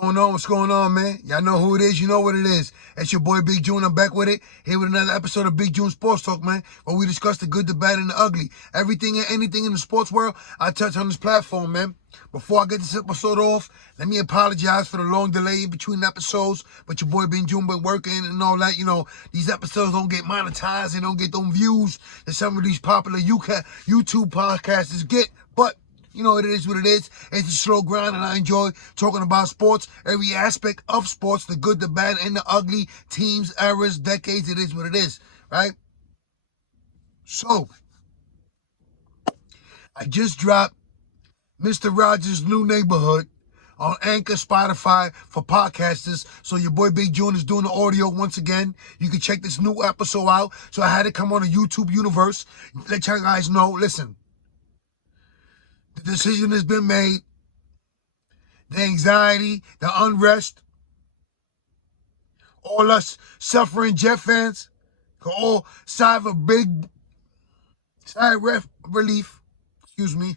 What's going on, man? Y'all know who it is. You know what it is. It's your boy Big June. I'm back with it. Here with another episode of Big June Sports Talk, man, where we discuss the good, the bad, and the ugly. Everything and anything in the sports world, I touch on this platform, man. Before I get this episode off, let me apologize for the long delay in between episodes. But your boy Big June been working and all that. You know, these episodes don't get monetized. They don't get them views that some of these popular YouTube podcasters get. But you know, it is what it is. It's a slow grind, and I enjoy talking about sports, every aspect of sports, the good, the bad, and the ugly, teams, eras, decades. It is what it is, right? So, I just dropped Mr. Rodgers' New Neighborhood on Anchor, Spotify for podcasters. So your boy Big June is doing the audio once again. You can check this new episode out. So I had to come on a YouTube universe. Let you guys know, listen. The decision has been made. The anxiety, the unrest, all us suffering Jet fans can all sigh a big sigh of relief. Excuse me.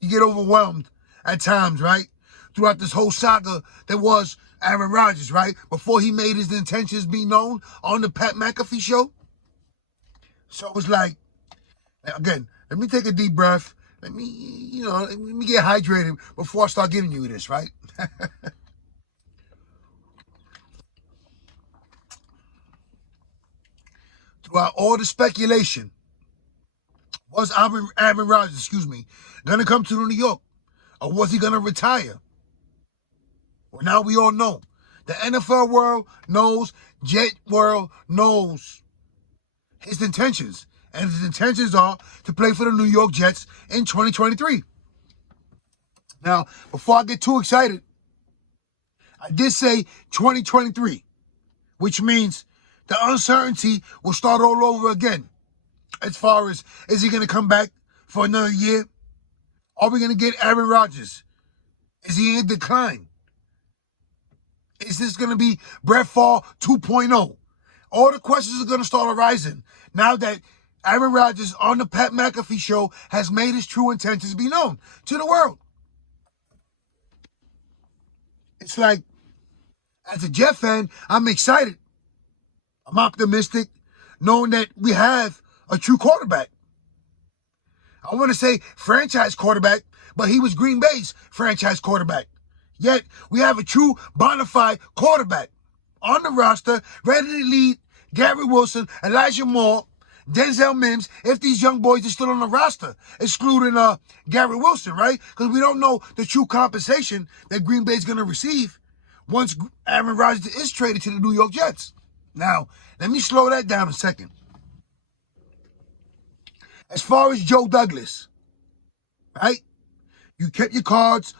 You get overwhelmed at times, right? Throughout this whole saga that was Aaron Rodgers, right? Before he made his intentions be known on the Pat McAfee show. So it's like, again, let me take a deep breath. Let me get hydrated before I start giving you this, right? Throughout all the speculation, was Aaron Rodgers, going to come to New York? Or was he going to retire? Well, now we all know. The NFL world knows, Jet world knows his intentions. And his intentions are to play for the New York Jets in 2023. Now, before I get too excited, I did say 2023, which means the uncertainty will start all over again. As far as, is he going to come back for another year? Are we going to get Aaron Rodgers? Is he in decline? Is this going to be Brett Favre 2.0? All the questions are going to start arising now that Aaron Rodgers on the Pat McAfee show has made his true intentions be known to the world. It's like, as a Jet fan, I'm excited. I'm optimistic, knowing that we have a true quarterback. I want to say franchise quarterback, but he was Green Bay's franchise quarterback. Yet, we have a true bona fide quarterback on the roster, ready to lead Gary Wilson, Elijah Moore, Denzel Mims, if these young boys are still on the roster, excluding Gary Wilson, right? Because we don't know the true compensation that Green Bay's going to receive once Aaron Rodgers is traded to the New York Jets. Now, let me slow that down a second. As far as Joe Douglas, right? You kept your cards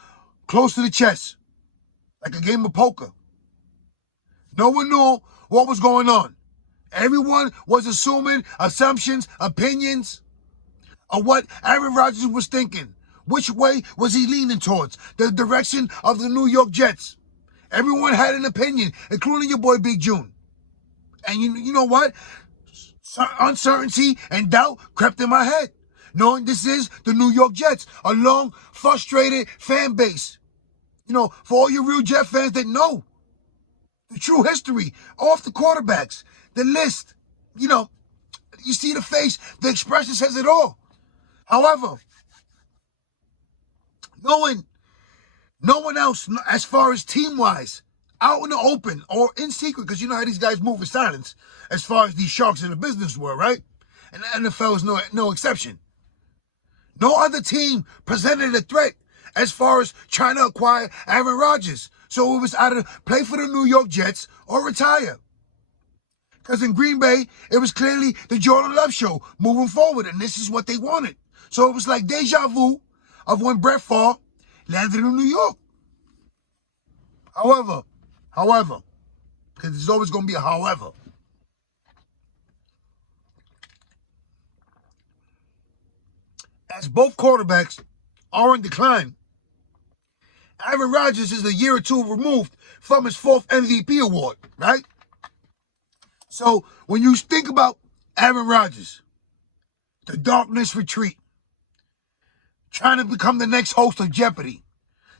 close to the chest, like a game of poker. No one knew what was going on. Everyone was assuming assumptions, opinions of what Aaron Rodgers was thinking. Which way was he leaning towards? The direction of the New York Jets. Everyone had an opinion, including your boy Big June. And you know what? Uncertainty and doubt crept in my head, knowing this is the New York Jets, a long, frustrated fan base. You know, for all you real Jet fans that know the true history of the quarterbacks, the list, you see the face, the expression says it all. However, knowing no one else, as far as team-wise, out in the open or in secret, because you know how these guys move in silence as far as these sharks in the business world, right? And the NFL is no exception. No other team presented a threat as far as trying to acquire Aaron Rodgers. So it was either play for the New York Jets or retire. Because in Green Bay, it was clearly the Jordan Love show moving forward, and this is what they wanted. So it was like deja vu of when Brett Favre landed in New York. However, because there's always going to be a however, as both quarterbacks are in decline, Aaron Rodgers is a year or two removed from his 4th MVP award, right? So when you think about Aaron Rodgers, the darkness retreat, trying to become the next host of Jeopardy,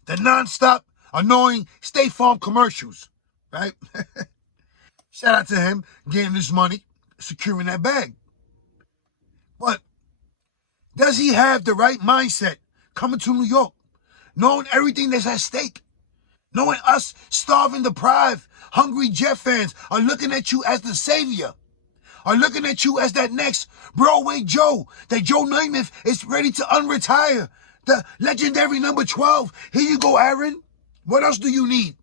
the nonstop annoying State Farm commercials, right? Shout out to him getting this money, securing that bag. But does he have the right mindset coming to New York, knowing everything that's at stake, knowing us starving, deprived, hungry Jet fans are looking at you as the savior, are looking at you as that next Broadway Joe, that Joe Namath is ready to unretire, the legendary number 12. Here you go, Aaron. What else do you need?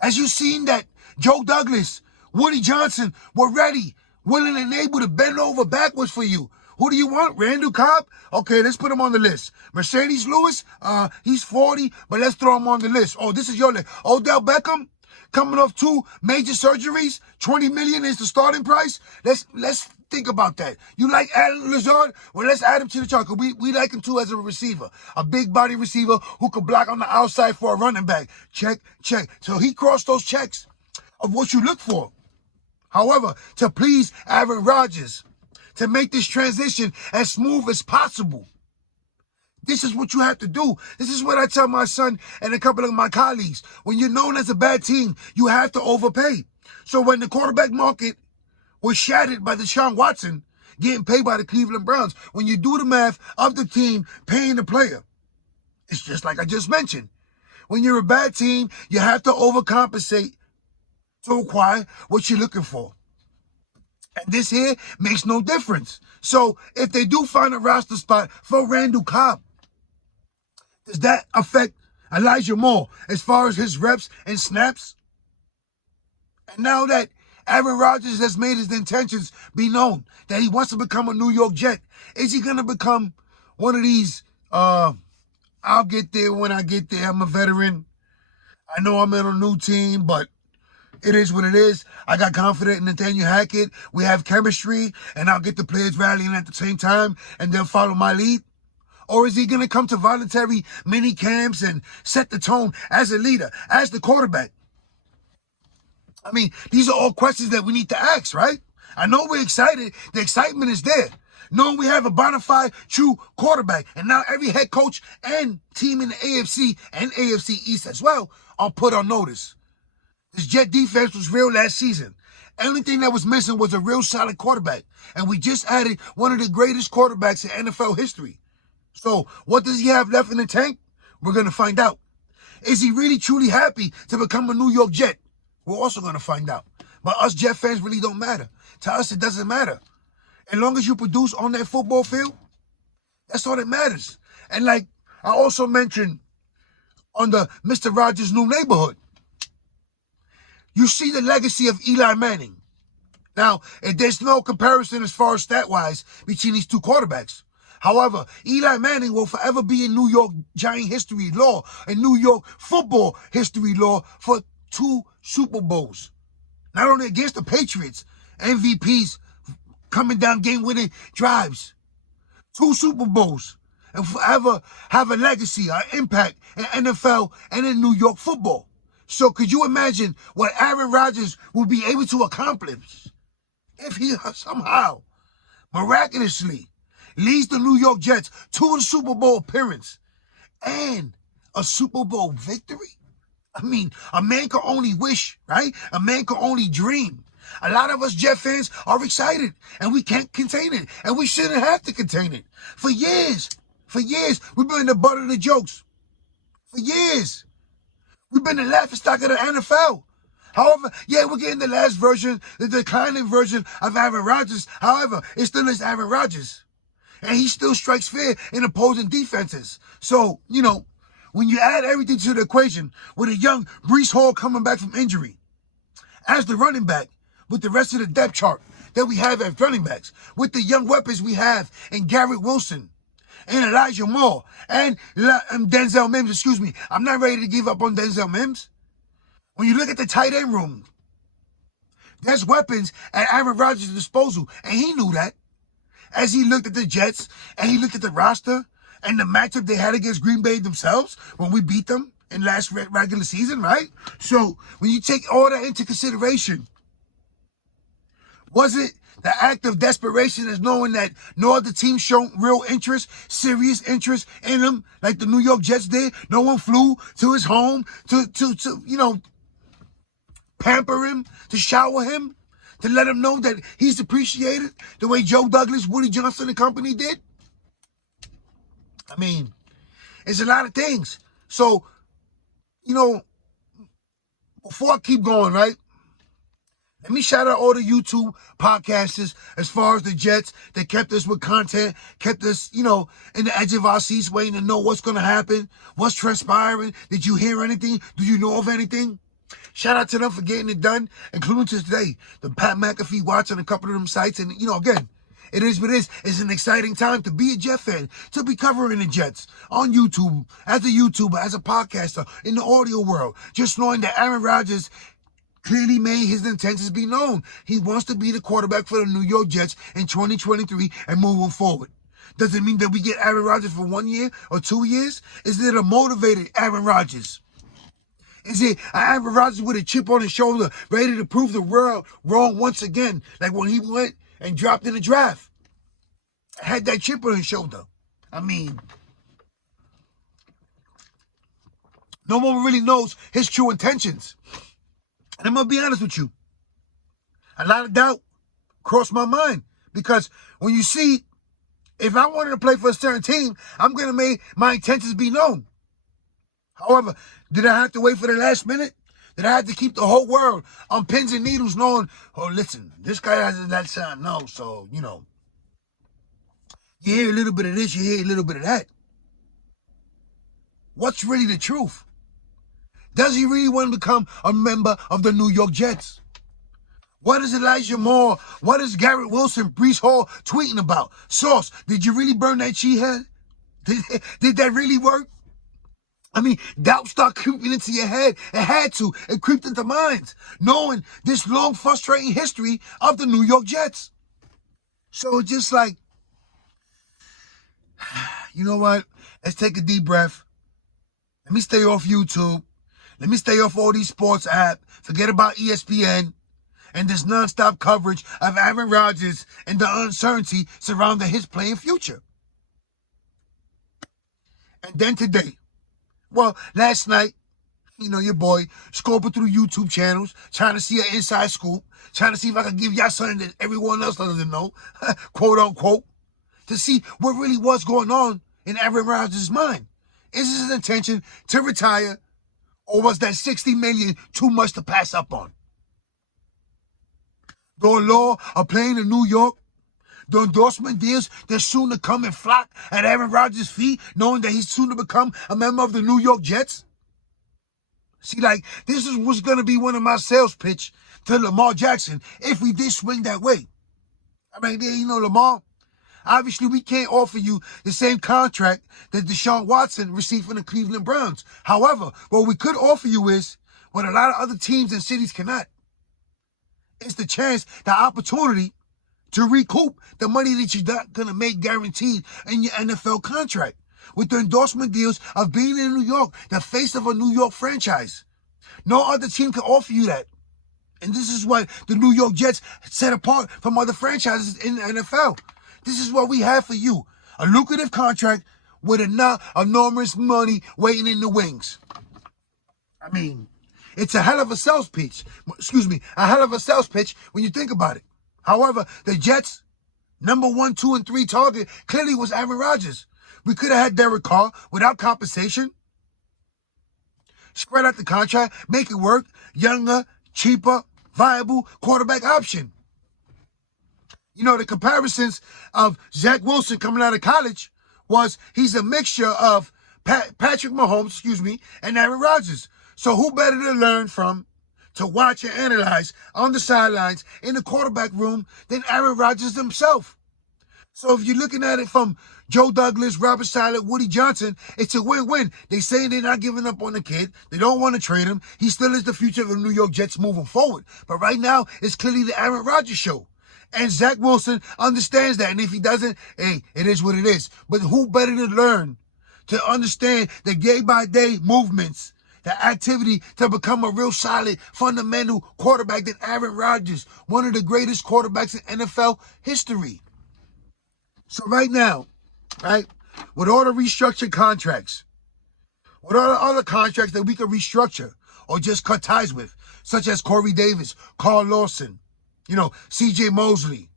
As you've seen that Joe Douglas, Woody Johnson were ready, willing and able to bend over backwards for you. Who do you want? Randall Cobb? Okay, let's put him on the list. Mercedes Lewis? He's 40, but let's throw him on the list. Oh, this is your list. Odell Beckham? Coming off 2 major surgeries? $20 million is the starting price? Let's think about that. You like Adam Lazard? Well, let's add him to the chart. We like him too as a receiver. A big body receiver who can block on the outside for a running back. Check, check. So he crossed those checks of what you look for. However, to please Aaron Rodgers, to make this transition as smooth as possible, this is what you have to do. This is what I tell my son and a couple of my colleagues. When you're known as a bad team, you have to overpay. So when the quarterback market was shattered by Deshaun Watson getting paid by the Cleveland Browns, when you do the math of the team paying the player, it's just like I just mentioned. When you're a bad team, you have to overcompensate to acquire what you're looking for. And this here makes no difference. So if they do find a roster spot for Randall Cobb, does that affect Elijah Moore as far as his reps and snaps? And now that Aaron Rodgers has made his intentions be known, that he wants to become a New York Jet, is he going to become one of these, I'll get there when I get there, I'm a veteran, I know I'm in a new team, but it is what it is. I got confidence in Nathaniel Hackett. We have chemistry, and I'll get the players rallying at the same time, and they'll follow my lead? Or is he going to come to voluntary mini camps and set the tone as a leader, as the quarterback? I mean, these are all questions that we need to ask, right? I know we're excited. The excitement is there. Knowing we have a bona fide, true quarterback. And now every head coach and team in the AFC and AFC East as well are put on notice. This Jet defense was real last season. Only thing that was missing was a real solid quarterback. And we just added one of the greatest quarterbacks in NFL history. So what does he have left in the tank? We're going to find out. Is he really truly happy to become a New York Jet? We're also going to find out. But us Jet fans really don't matter. To us, it doesn't matter. As long as you produce on that football field, that's all that matters. And like I also mentioned on the Mr. Rodgers' new neighborhood, you see the legacy of Eli Manning. Now, there's no comparison as far as stat-wise between these two quarterbacks. However, Eli Manning will forever be in New York Giant history law and New York football history law for 2 Super Bowls. Not only against the Patriots, MVPs coming down game-winning drives. 2 Super Bowls. And forever have a legacy, an impact in NFL and in New York football. So could you imagine what Aaron Rodgers will be able to accomplish if he somehow, miraculously, leads the New York Jets to a Super Bowl appearance and a Super Bowl victory? I mean, a man can only wish, right? A man can only dream. A lot of us Jet fans are excited, and we can't contain it, and we shouldn't have to contain it. For years, we've been the butt of the jokes. For years. We've been the laughingstock of the NFL. However, yeah, we're getting the last version, the declining version of Aaron Rodgers. However, it still is Aaron Rodgers. And he still strikes fear in opposing defenses. So, you know, when you add everything to the equation, with a young Breece Hall coming back from injury, as the running back, with the rest of the depth chart that we have as running backs, with the young weapons we have in Garrett Wilson, and Elijah Moore, and Denzel Mims, excuse me. I'm not ready to give up on Denzel Mims. When you look at the tight end room, there's weapons at Aaron Rodgers' disposal, and he knew that. As he looked at the Jets, and he looked at the roster, and the matchup they had against Green Bay themselves when we beat them in last regular season, right? So when you take all that into consideration, was it The act of desperation is knowing that no other team showed real interest, serious interest in him, like the New York Jets did. No one flew to his home to pamper him, to shower him, to let him know that he's appreciated the way Joe Douglas, Woody Johnson and company did. I mean, it's a lot of things. So, before I keep going, right? Let me shout out all the YouTube podcasters as far as the Jets that kept us with content, kept us, in the edge of our seats waiting to know what's going to happen, what's transpiring. Did you hear anything? Do you know of anything? Shout out to them for getting it done, including to today, the Pat McAfee watch on a couple of them sites. And, again, it is what it is. It's an exciting time to be a Jet fan, to be covering the Jets on YouTube, as a YouTuber, as a podcaster, in the audio world. Just knowing that Aaron Rodgers clearly made his intentions be known. He wants to be the quarterback for the New York Jets in 2023 and moving forward. Does it mean that we get Aaron Rodgers for 1 year or 2 years? Is it a motivated Aaron Rodgers? Is it Aaron Rodgers with a chip on his shoulder, ready to prove the world wrong once again, like when he went and dropped in the draft? Had that chip on his shoulder. I mean, no one really knows his true intentions. And I'm going to be honest with you. A lot of doubt crossed my mind. Because when you see, if I wanted to play for a certain team, I'm going to make my intentions be known. However, did I have to wait for the last minute? Did I have to keep the whole world on pins and needles knowing, oh, listen, this guy has that sound? No, so, you hear a little bit of this, you hear a little bit of that. What's really the truth? Does he really want to become a member of the New York Jets? What is Elijah Moore? What is Garrett Wilson, Breece Hall tweeting about? Sauce, did you really burn that cheesehead? Did that really work? I mean, doubt started creeping into your head. It had to. It creeped into minds, knowing this long, frustrating history of the New York Jets. So it's just like, you know what? Let's take a deep breath. Let me stay off YouTube. Let me stay off all these sports apps. Forget about ESPN and this nonstop coverage of Aaron Rodgers and the uncertainty surrounding his playing future. And then today, last night, your boy scoping through YouTube channels, trying to see an inside scoop, trying to see if I can give y'all something that everyone else doesn't know, quote unquote, to see what really was going on in Aaron Rodgers' mind. Is his intention to retire? Or was that $60 million too much to pass up on? The allure of playing in New York, the endorsement deals that soon to come and flock at Aaron Rodgers' feet, knowing that he's soon to become a member of the New York Jets. See, this is what's going to be one of my sales pitch to Lamar Jackson if we did swing that way. I mean, Lamar, obviously we can't offer you the same contract that Deshaun Watson received from the Cleveland Browns. However, what we could offer you is what a lot of other teams and cities cannot. It's the chance, the opportunity to recoup the money that you're not going to make guaranteed in your NFL contract. With the endorsement deals of being in New York, the face of a New York franchise. No other team can offer you that. And this is what the New York Jets set apart from other franchises in the NFL. This is what we have for you. A lucrative contract with enormous money waiting in the wings. I mean, it's a hell of a sales pitch. A hell of a sales pitch when you think about it. However, the Jets' number 1, 2, and 3 target clearly was Aaron Rodgers. We could have had Derek Carr without compensation. Spread out the contract, make it work. Younger, cheaper, viable quarterback option. The comparisons of Zach Wilson coming out of college was he's a mixture of Patrick Mahomes, and Aaron Rodgers. So who better to learn from, to watch and analyze on the sidelines in the quarterback room than Aaron Rodgers himself? So if you're looking at it from Joe Douglas, Robert Saleh, Woody Johnson, it's a win-win. They saying they're not giving up on the kid. They don't want to trade him. He still is the future of the New York Jets moving forward. But right now, it's clearly the Aaron Rodgers show. And Zach Wilson understands that. And if he doesn't, hey, it is what it is. But who better to learn to understand the day-by-day movements the activity to become a real solid, fundamental quarterback than Aaron Rodgers, one of the greatest quarterbacks in NFL history. So right now, right, with all the restructured contracts, with all the other contracts that we can restructure or just cut ties with, such as Corey Davis, Carl Lawson, C.J. Mosley,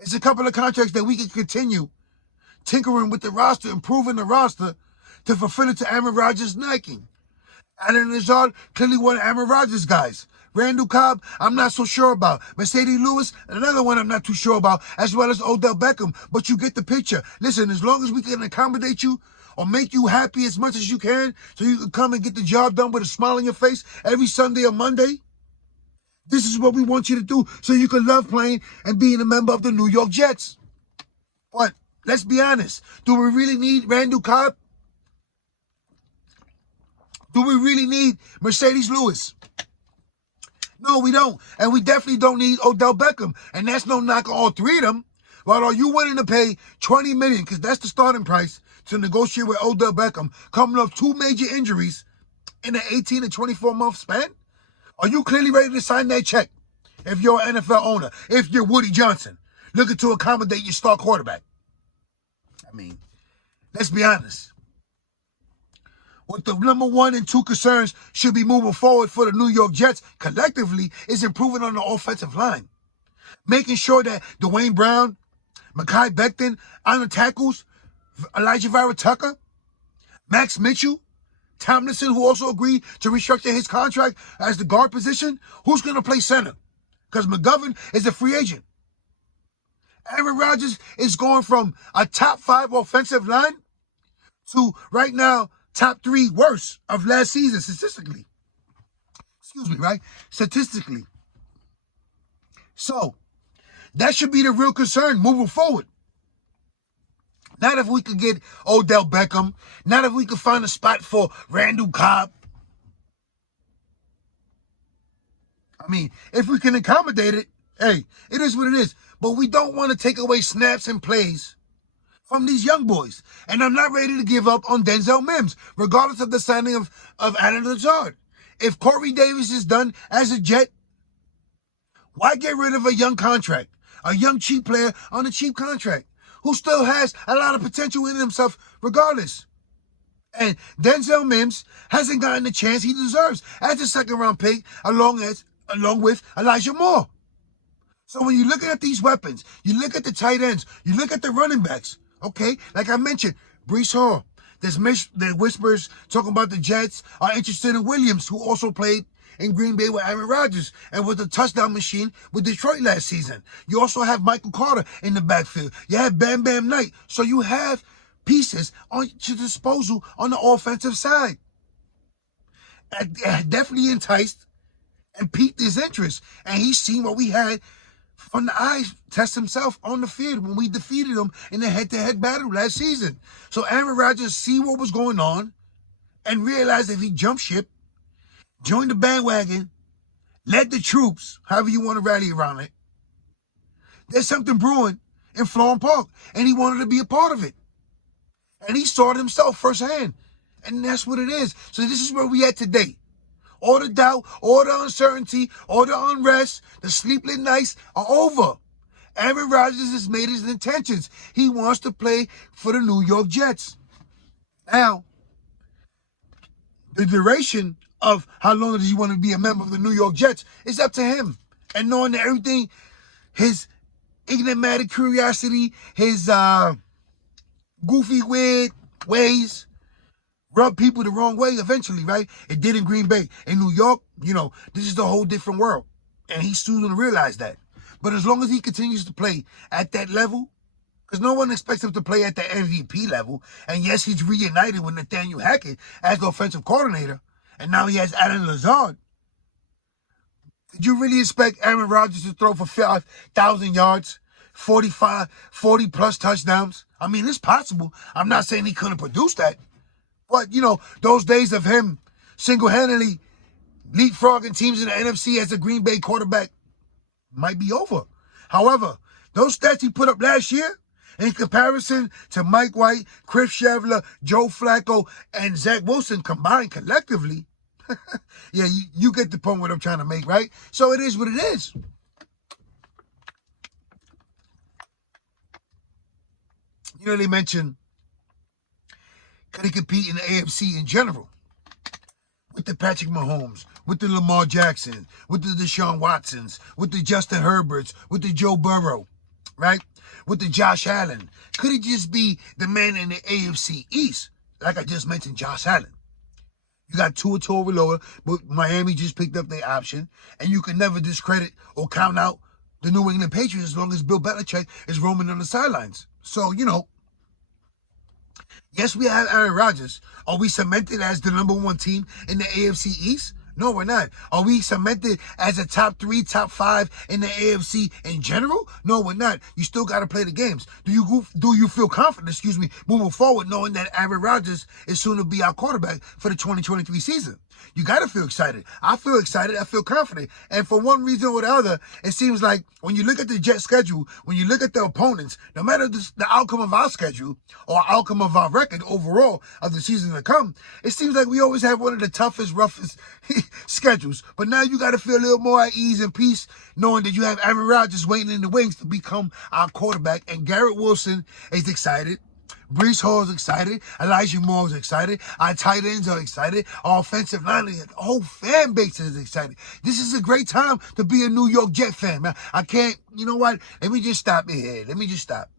it's a couple of contracts that we can continue tinkering with the roster, improving the roster to fulfill it to Aaron Rodgers' liking. Allen Lazard, clearly one of Aaron Rodgers' guys. Randall Cobb, I'm not so sure about. Mercedes Lewis, another one I'm not too sure about, as well as Odell Beckham. But you get the picture. Listen, as long as we can accommodate you or make you happy as much as you can so you can come and get the job done with a smile on your face every Sunday or Monday, this is what we want you to do so you can love playing and being a member of the New York Jets. But let's be honest. Do we really need Randall Cobb? Do we really need Mercedes Lewis? No, we don't. And we definitely don't need Odell Beckham. And that's no knock on all three of them. But are you willing to pay $20 million, because that's the starting price, to negotiate with Odell Beckham, coming off 2 major injuries in an 18 to 24-month span? Are you clearly ready to sign that check if you're an NFL owner, if you're Woody Johnson, looking to accommodate your star quarterback? I mean, let's be honest. What the number 1 and 2 concerns should be moving forward for the New York Jets collectively is improving on the offensive line. Making sure that Dwayne Brown, Mekhi Becton on the tackles, Elijah Vera Tucker, Max Mitchell, Tomlinson, who also agreed to restructure his contract as the guard position, who's going to play center? Because McGovern is a free agent. Aaron Rodgers is going from a top 5 offensive line to, right now, top 3 worst of last season statistically. Statistically. So, that should be the real concern moving forward. Not if we could get Odell Beckham. Not if we could find a spot for Randall Cobb. I mean, if we can accommodate it, hey, it is what it is. But we don't want to take away snaps and plays from these young boys. And I'm not ready to give up on Denzel Mims, regardless of the signing of Allen Lazard. If Corey Davis is done as a Jet, why get rid of a young contract? A young cheap player on a cheap contract who still has a lot of potential in himself regardless. And Denzel Mims hasn't gotten the chance he deserves as a second-round pick along with Elijah Moore. So when you're looking at these weapons, you look at the tight ends, you look at the running backs, okay? Like I mentioned, Breece Hall. There's whispers talking about the Jets are interested in Williams, who also played in Green Bay with Aaron Rodgers and was a touchdown machine with Detroit last season. You also have Michael Carter in the backfield. You have Bam Bam Knight. So you have pieces on your disposal on the offensive side. Definitely enticed and piqued his interest. And he's seen what we had from the eye test himself on the field when we defeated him in the head-to-head battle last season. So Aaron Rodgers see what was going on and realized if he jumped ship, joined the bandwagon, led the troops, however you want to rally around it, there's something brewing in Florham Park, and he wanted to be a part of it. And he saw it himself firsthand. And that's what it is. So this is where we at today. All the doubt, all the uncertainty, all the unrest, the sleepless nights are over. Aaron Rodgers has made his intentions. He wants to play for the New York Jets. Now, the duration of how long does he want to be a member of the New York Jets is up to him. And knowing that everything, his enigmatic curiosity, his goofy, weird ways rub people the wrong way eventually, right? It did in Green Bay. In New York, this is a whole different world. And he's soon going to realize that. But as long as he continues to play at that level, because no one expects him to play at the MVP level, and yes, he's reunited with Nathaniel Hackett as the offensive coordinator, and now he has Allen Lazard. Did you really expect Aaron Rodgers to throw for 5,000 yards, 40-plus touchdowns? I mean, it's possible. I'm not saying he couldn't produce that. But, those days of him single-handedly leapfrogging teams in the NFC as a Green Bay quarterback might be over. However, those stats he put up last year, in comparison to Mike White, Chris Shevler, Joe Flacco, and Zach Wilson combined collectively, Yeah, you get the point what I'm trying to make, right? So it is what it is. You know, they mentioned, could he compete in the AFC in general? With the Patrick Mahomes, with the Lamar Jackson, with the Deshaun Watsons, with the Justin Herberts, with the Joe Burrow, right? With the Josh Allen. Could he just be the man in the AFC East? Like I just mentioned, Josh Allen. You got Tua Tagovailoa, but Miami just picked up their option, and you can never discredit or count out the New England Patriots as long as Bill Belichick is roaming on the sidelines. So, you know, yes, we have Aaron Rodgers. Are we cemented as the #1 team in the AFC East? No, we're not. Are we cemented as a top 3, top 5 in the AFC in general? No, we're not. You still got to play the games. Do you feel confident, moving forward, knowing that Aaron Rodgers is soon to be our quarterback for the 2023 season? You got to feel excited. I feel excited. I feel confident. And for one reason or the other, it seems like when you look at the Jets schedule, when you look at the opponents, no matter the outcome of our schedule or outcome of our record overall of the season to come, it seems like we always have one of the toughest, roughest schedules. But now you got to feel a little more at ease and peace knowing that you have Aaron Rodgers waiting in the wings to become our quarterback. And Garrett Wilson is excited. Breece Hall is excited. Elijah Moore is excited. Our tight ends are excited. Our offensive line, the whole fan base is excited. This is a great time to be a New York Jet fan, man. I can't, you know what? Let me just stop it here. Let me just stop.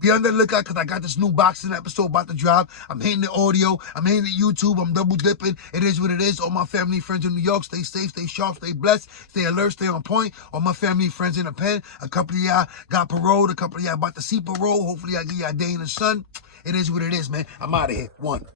Be on the lookout because I got this new boxing episode about to drop. I'm hitting the audio. I'm hitting the YouTube. I'm double dipping. It is what it is. All my family, friends in New York, stay safe, stay sharp, stay blessed, stay alert, stay on point. All my family, friends in the pen. A couple of y'all got paroled. A couple of y'all about to see parole. Hopefully I give y'all a day in the sun. It is what it is, man. I'm out of here. One.